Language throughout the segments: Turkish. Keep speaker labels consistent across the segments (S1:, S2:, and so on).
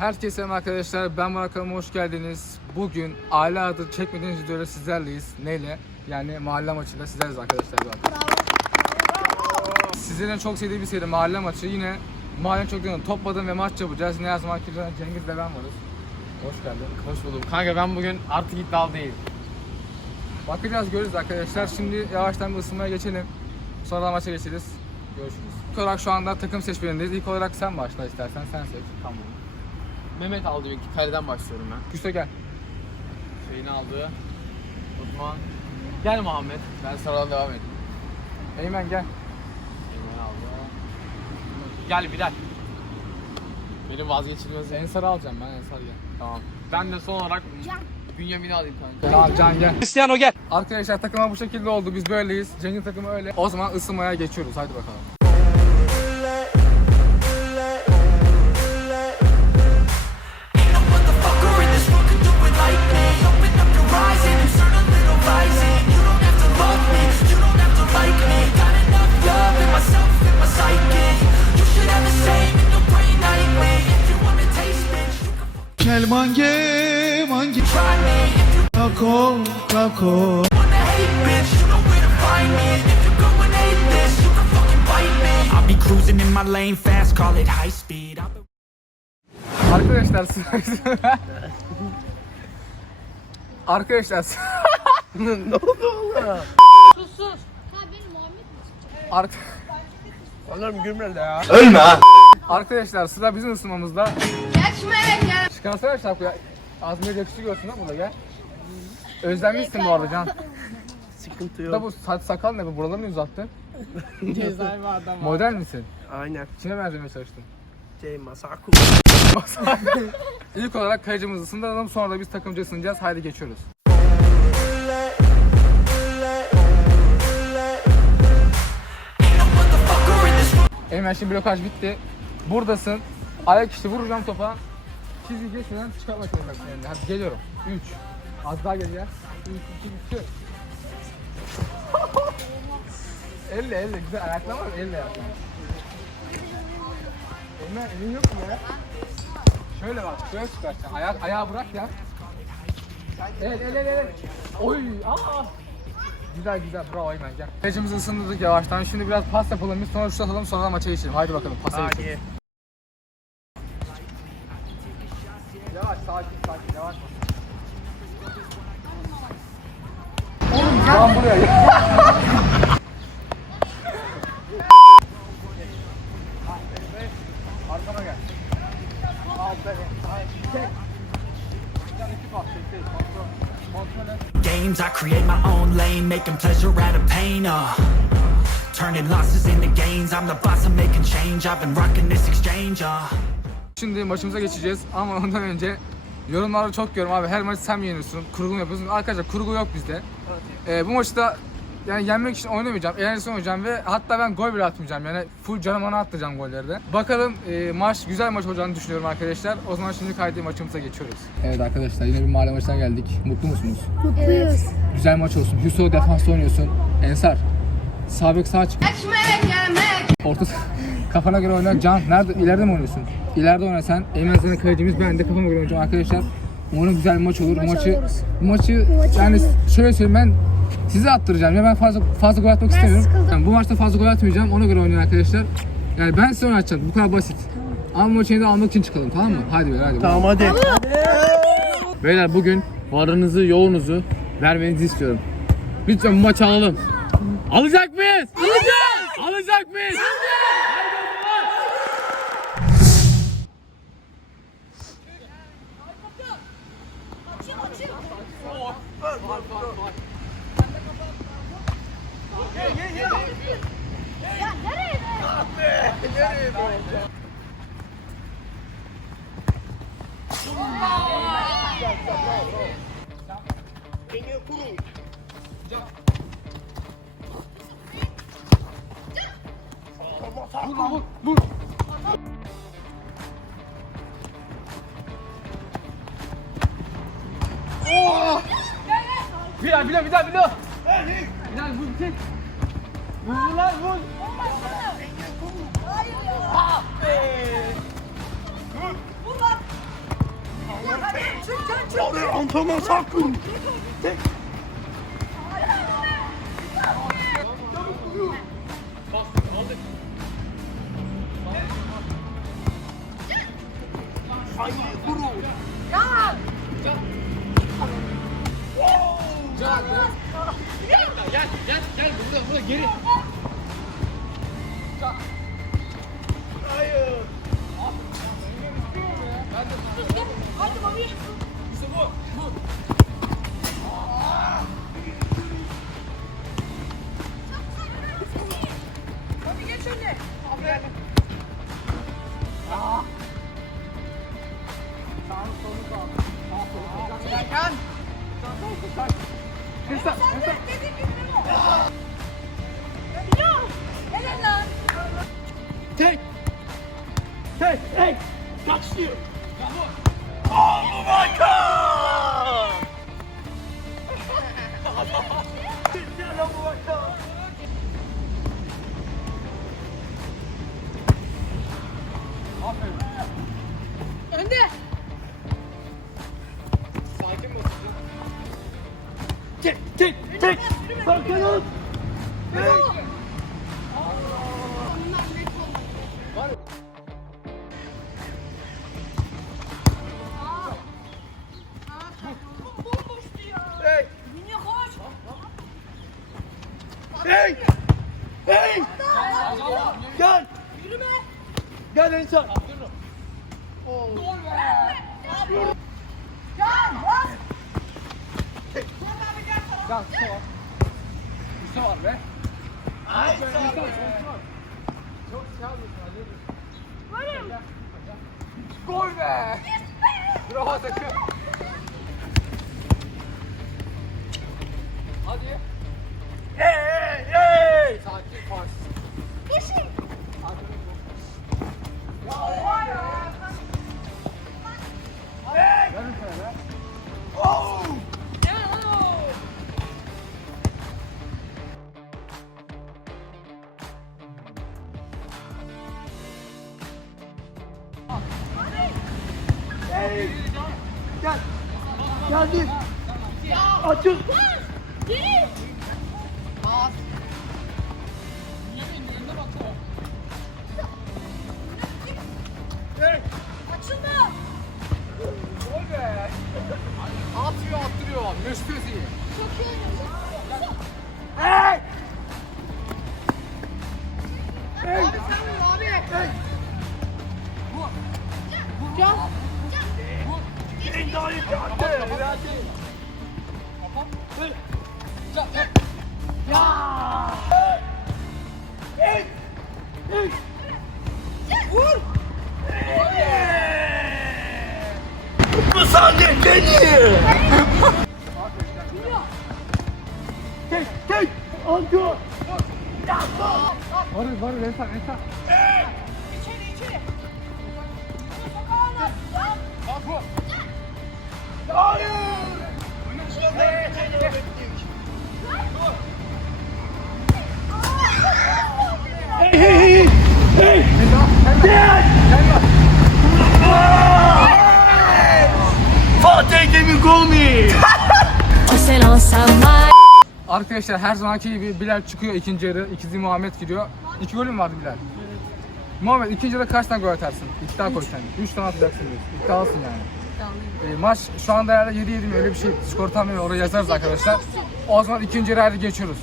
S1: Herkese arkadaşlar. Ben Murat Kanalıma hoş geldiniz. Bugün aile adı çekmediğiniz videoda sizlerleyiz. Neyle? Yani mahalle maçıyla sizleriz arkadaşlar. Sizlerin çok sevdiği bir seri mahalle maçı. Yine mahalle çok yakın topladım ve maç yapacağız. Ne her zaman Cengiz ve ben varız. Hoş geldin.
S2: Hoş buldum. Kanka ben bugün artık iddialı değilim.
S1: Bakacağız görürüz arkadaşlar. Şimdi yavaştan bir ısınmaya geçelim. Sonra da maça geçeriz. Görüşürüz. İlk olarak şu anda takım seçmenindeyiz. İlk olarak sen başla istersen. Sen seç.
S2: Tamam. Mehmet aldı ilk kaleden başlıyorum ben.
S1: Güçle gel.
S2: Şeyini aldı. O zaman gel Muhammed. Ben sıradan devam edeyim.
S1: Eymen gel.
S2: Eymen aldı. Gel Bilal. Benim vazgeçilmezim.
S1: Ensar'ı alacağım ben. Ensar gel.
S2: Tamam. Ben de son olarak Bünyamin'i alayım kanka.
S1: Tamam Can gel.
S3: Cristiano gel.
S1: Arkadaşlar takıma bu şekilde oldu. Biz böyleyiz. Cengin takımı öyle. O zaman ısınmaya geçiyoruz. Hadi bakalım.
S4: Call it high speed I've been
S1: Arkadaşlar sıra- Arkadaşlar
S5: Sus sus. Ha benim Muhammed mi?
S1: Ark
S3: Oğlum gülme ya.
S1: Arkadaşlar sıra bizim ısınmamızda.
S5: Geçme
S1: Çıkarsana şapkayı. Azmir yakışık görsün lan burada gel. Özlenmişsin bu arada Can.
S3: Sıkıntı
S1: Da
S3: yok.
S1: bu saç sakal ne bu? Buraları mı uzattın?
S3: Cezaevi adam
S1: Model misin?
S3: Aynen.
S1: Kime benzemeye çalıştın?
S3: Şey Masaku.
S1: İlk olarak kayıcımızı ısındıralım sonra da biz takımcı ısınacağız. Haydi geçiyoruz. Eymen şimdi blokaj bitti. Buradasın. Ayak işte vuracağım topa. Çizgi geçmeden çıkartmak çalışacaksın elini. Hadi geliyorum. 3. Az daha gel ya. 3, 2, 2. elle elle güzel ayakla var elle ayakla. Eymen elin yok mu ya? Şöyle bak şöyle çıkartacaksın. Ayak, ayağı bırak ya. El el el. Oy aa. Güzel güzel bravo Eymen gel. Pecimizi ısındırdık yavaştan. Şimdi biraz pas yapalım biz sonra şut atalım sonra da maça geçelim. Haydi bakalım pasa geçelim.
S4: I create my own lane, making pleasure out of pain, uh. Turning losses into gains, I'm the boss, I'm making change. I've been rocking this exchange, uh.
S1: Şimdi maçımıza geçeceğiz ama ondan önce yorumlarda çok görüyorum abi her maç sen mi yeniyorsun, kurgu mu yapıyorsun? Arkadaşlar kurgu yok bizde. Ee, bu maçta yani yenmek için oynamayacağım, eğlenceli oynayacağım ve hatta ben gol bile atmayacağım yani full canım ana attıracağım gollerde. Bakalım e, maç güzel maç olacağını düşünüyorum arkadaşlar. O zaman şimdi kaydı maçımıza geçiyoruz. Evet arkadaşlar yine bir mahalle maçına geldik. Mutlu musunuz?
S5: Mutluyuz.
S1: Güzel maç olsun. Hüso defansta oynuyorsun. Ensar. Sağ bek sağ çık.
S5: Geçme gelmek.
S1: Orta kafana göre oyna. Can nerede? İleride mi oynuyorsun? İleride oyna sen. Eymen senin kalecimiz ben de kafama göre oynayacağım arkadaşlar. Umarım güzel bir maç olur. maçı bu maçı yani şöyle söyleyeyim ben size attıracağım. Ya ben fazla fazla gol atmak istemiyorum.
S5: sıkıldım.
S1: Yani bu maçta fazla gol atmayacağım. Ona göre oynayın arkadaşlar. Yani ben size oynatacağım. Bu kadar basit. Ama maçı yine de almak için çıkalım tamam mı? Hadi beyler hadi.
S3: Tamam hadi.
S2: Beyler bugün varınızı yoğunuzu vermenizi istiyorum. Lütfen bu maçı alalım. Alacak mıyız? Alacak! Alacak mıyız?
S5: Ya nereye?
S1: Bir daha bir daha bir daha bir daha. Bir daha vur tek. Vur lan vur.
S3: Antrenman sakın.
S2: Gel gel gel burada burada geri.
S3: Tek. Tek. Tek. Kaç diyor.
S5: Önde.
S3: Tek. Tek. Tek. Sakın ol. Hey. Hey. Hey. Gel. Gel Ensar.
S1: Gel Musa var. Musa var be. Çok sağ olun. Gol be. Bravo takım. Hadi.
S3: Hey. Hey.
S1: Sakin pas.
S3: Gel. Geldi. Açıl.
S5: Geri.
S3: Hey.
S5: Açılma.
S1: Gol be. Atıyor attırıyor. Mesut Özil.
S5: Çok iyi.
S3: Hey. Hey.
S5: Abi sen vur abi.
S3: Hey.
S5: Can.
S3: En daha beni. Tek tek. Anto.
S1: Varır varır Ensar Ensar.
S5: İçeri içeri. Sokağına. Can.
S1: Bak bu.
S3: Hayır. Hey hey hey. Hey. Fatih Demir Gomi.
S1: Arkadaşlar her zamanki gibi Bilal çıkıyor ikinci yarı. İkizi Muhammed giriyor. İki golün vardı Bilal. Muhammed ikinci yarıda kaç tane gol atarsın? İddia koy sen. Üç tane atacaksın. İddialısın yani. E, maç şu anda herhalde 7-7 mi öyle bir şey. Skor tahmini oraya yazarız arkadaşlar. O zaman ikinci yarı geçiyoruz.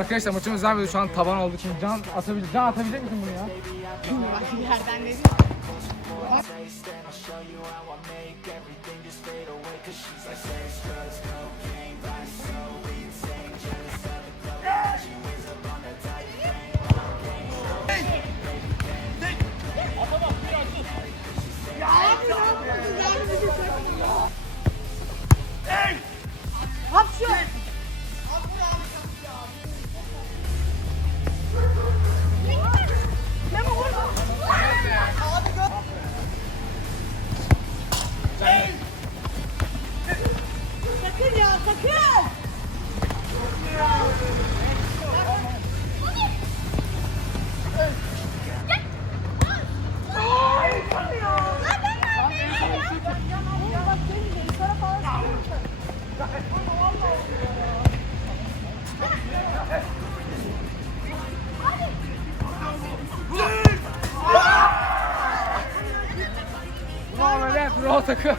S1: Arkadaşlar maçımız devam ediyor. Şu an taban oldu. Şimdi can atabilecek, can atabilecek misin bunu ya?
S5: yerden
S4: ne diyor? takıyor.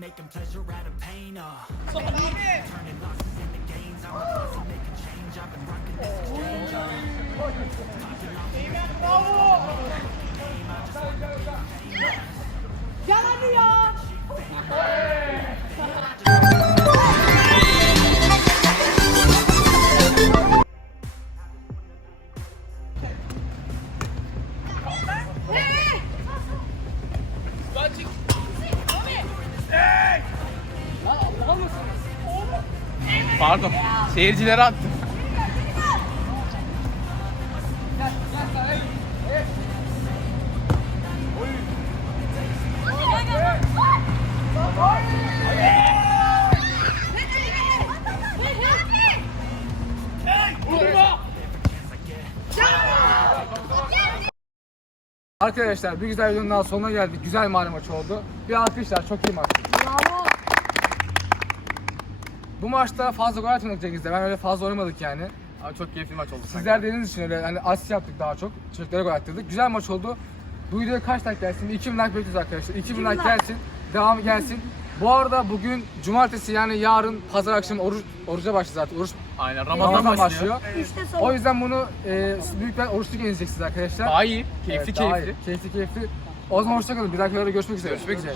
S4: Making pleasure out of pain uh. Turning losses into gains I'm a blessing making change. I've been rocking this change uh,
S5: Gel
S2: Seyircilere attım.
S1: Arkadaşlar bir güzel videonun daha sonuna geldik. Güzel mahalle maçı oldu. Bir alkışlar çok iyi maç. Bu maçta fazla gol atmadık Cengiz'de. Ben öyle fazla oynamadık yani.
S2: Abi çok keyifli maç oldu.
S1: Sizler dediğiniz için öyle hani asist yaptık daha çok. Çocuklara gol attırdık. Güzel maç oldu. Bu videoya kaç like gelsin? 2000 like bekliyoruz arkadaşlar. 2000 like gelsin. Devam gelsin. Bu arada bugün cumartesi yani yarın pazar akşamı oruç, oruca başlıyor zaten. Oruç
S2: Aynen Ramazan,
S1: Ramazan
S2: başlıyor.
S1: başlıyor.
S5: İşte son.
S1: O yüzden bunu e, büyük bir oruçlu gezeceksiniz arkadaşlar.
S2: Daha iyi. Keyifli
S1: Evet, daha
S2: keyifli.
S1: iyi. Keyifli keyifli. O zaman hoşçakalın. Bir dahaki videoda görüşmek üzere. Görüşmek üzere.